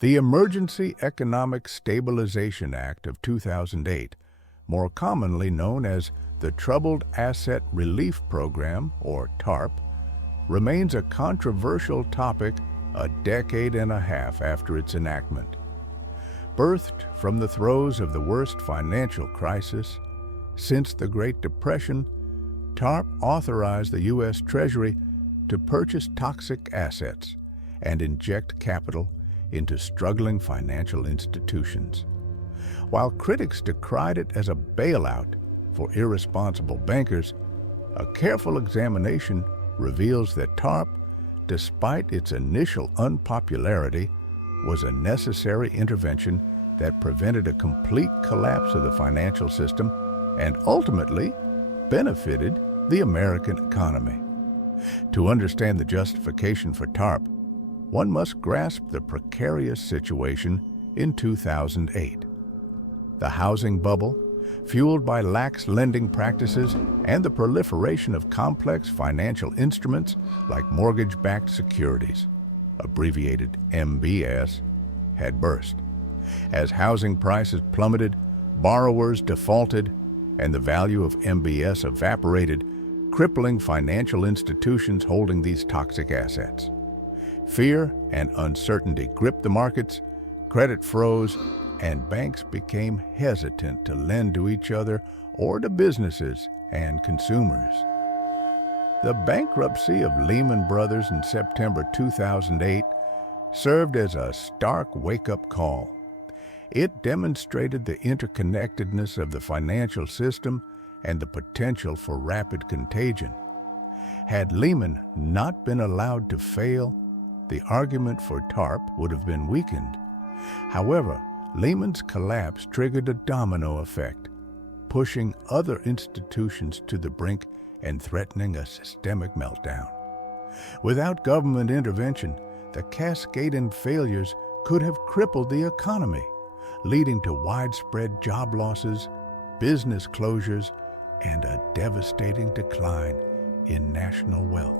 The Emergency Economic Stabilization Act of 2008, more commonly known as the Troubled Asset Relief Program, or TARP, remains a controversial topic a decade and a half after its enactment. Birthed from the throes of the worst financial crisis since the Great Depression, TARP authorized the U.S. Treasury to purchase toxic assets and inject capital into struggling financial institutions. While critics decried it as a bailout for irresponsible bankers, a careful examination reveals that TARP, despite its initial unpopularity, was a necessary intervention that prevented a complete collapse of the financial system and ultimately benefited the American economy. To understand the justification for TARP, one must grasp the precarious situation in 2008. The housing bubble, fueled by lax lending practices and the proliferation of complex financial instruments like mortgage-backed securities, abbreviated MBS, had burst. As housing prices plummeted, borrowers defaulted, and the value of MBS evaporated, crippling financial institutions holding these toxic assets. Fear and uncertainty gripped the markets, credit froze, and banks became hesitant to lend to each other or to businesses and consumers. The bankruptcy of Lehman Brothers in September 2008 served as a stark wake-up call. It demonstrated the interconnectedness of the financial system and the potential for rapid contagion. Had Lehman not been allowed to fail, the argument for TARP would have been weakened. However, Lehman's collapse triggered a domino effect, pushing other institutions to the brink and threatening a systemic meltdown. Without government intervention, the cascading failures could have crippled the economy, leading to widespread job losses, business closures, and a devastating decline in national wealth.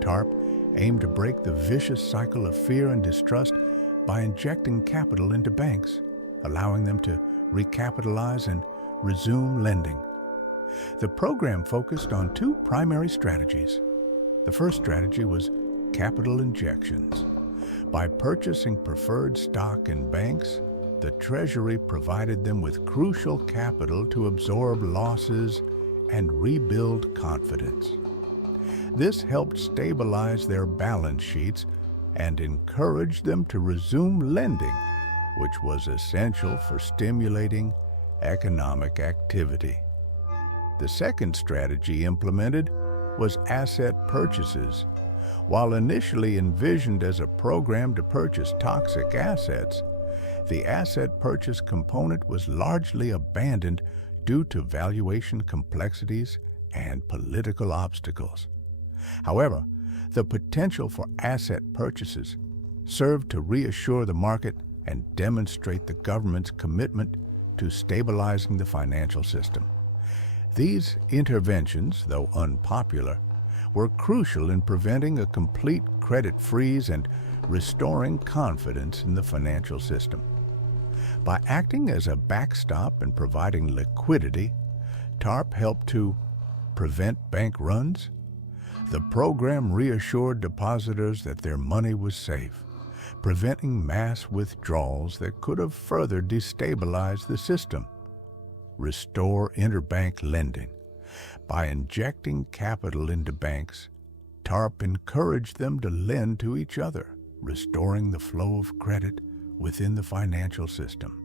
TARP aimed to break the vicious cycle of fear and distrust by injecting capital into banks, allowing them to recapitalize and resume lending. The program focused on two primary strategies. The first strategy was capital injections. By purchasing preferred stock in banks, the Treasury provided them with crucial capital to absorb losses and rebuild confidence. This helped stabilize their balance sheets and encourage them to resume lending, which was essential for stimulating economic activity. The second strategy implemented was asset purchases. While initially envisioned as a program to purchase toxic assets, the asset purchase component was largely abandoned due to valuation complexities and political obstacles. However, the potential for asset purchases served to reassure the market and demonstrate the government's commitment to stabilizing the financial system. These interventions, though unpopular, were crucial in preventing a complete credit freeze and restoring confidence in the financial system. By acting as a backstop and providing liquidity, TARP helped to prevent bank runs. The program reassured depositors that their money was safe, preventing mass withdrawals that could have further destabilized the system. Restore interbank lending. By injecting capital into banks, TARP encouraged them to lend to each other, restoring the flow of credit within the financial system.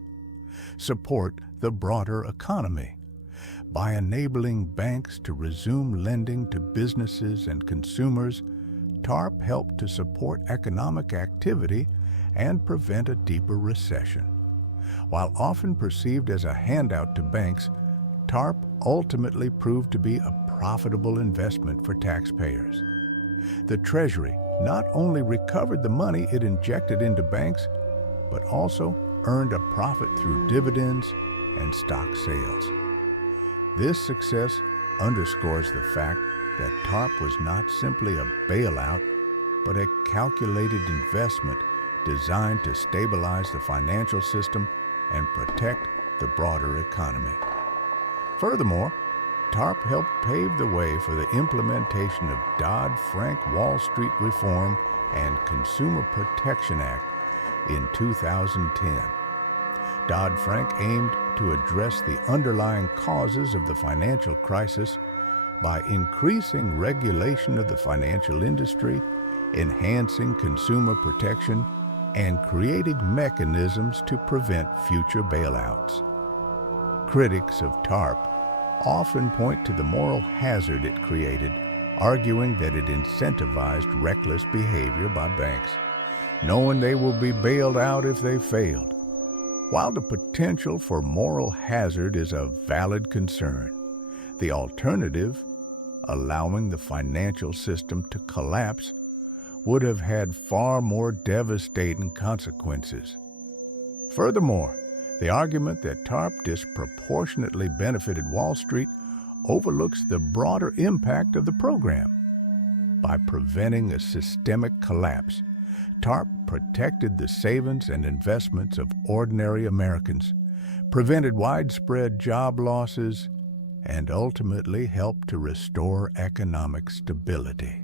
Support the broader economy. By enabling banks to resume lending to businesses and consumers, TARP helped to support economic activity and prevent a deeper recession. While often perceived as a handout to banks, TARP ultimately proved to be a profitable investment for taxpayers. The Treasury not only recovered the money it injected into banks, but also earned a profit through dividends and stock sales. This success underscores the fact that TARP was not simply a bailout, but a calculated investment designed to stabilize the financial system and protect the broader economy. Furthermore, TARP helped pave the way for the implementation of Dodd-Frank Wall Street Reform and Consumer Protection Act in 2010. Dodd-Frank aimed to address the underlying causes of the financial crisis by increasing regulation of the financial industry, enhancing consumer protection, and creating mechanisms to prevent future bailouts. Critics of TARP often point to the moral hazard it created, arguing that it incentivized reckless behavior by banks, knowing they will be bailed out if they failed. While the potential for moral hazard is a valid concern, the alternative, allowing the financial system to collapse, would have had far more devastating consequences. Furthermore, the argument that TARP disproportionately benefited Wall Street overlooks the broader impact of the program. By preventing a systemic collapse, TARP protected the savings and investments of ordinary Americans, prevented widespread job losses, and ultimately helped to restore economic stability.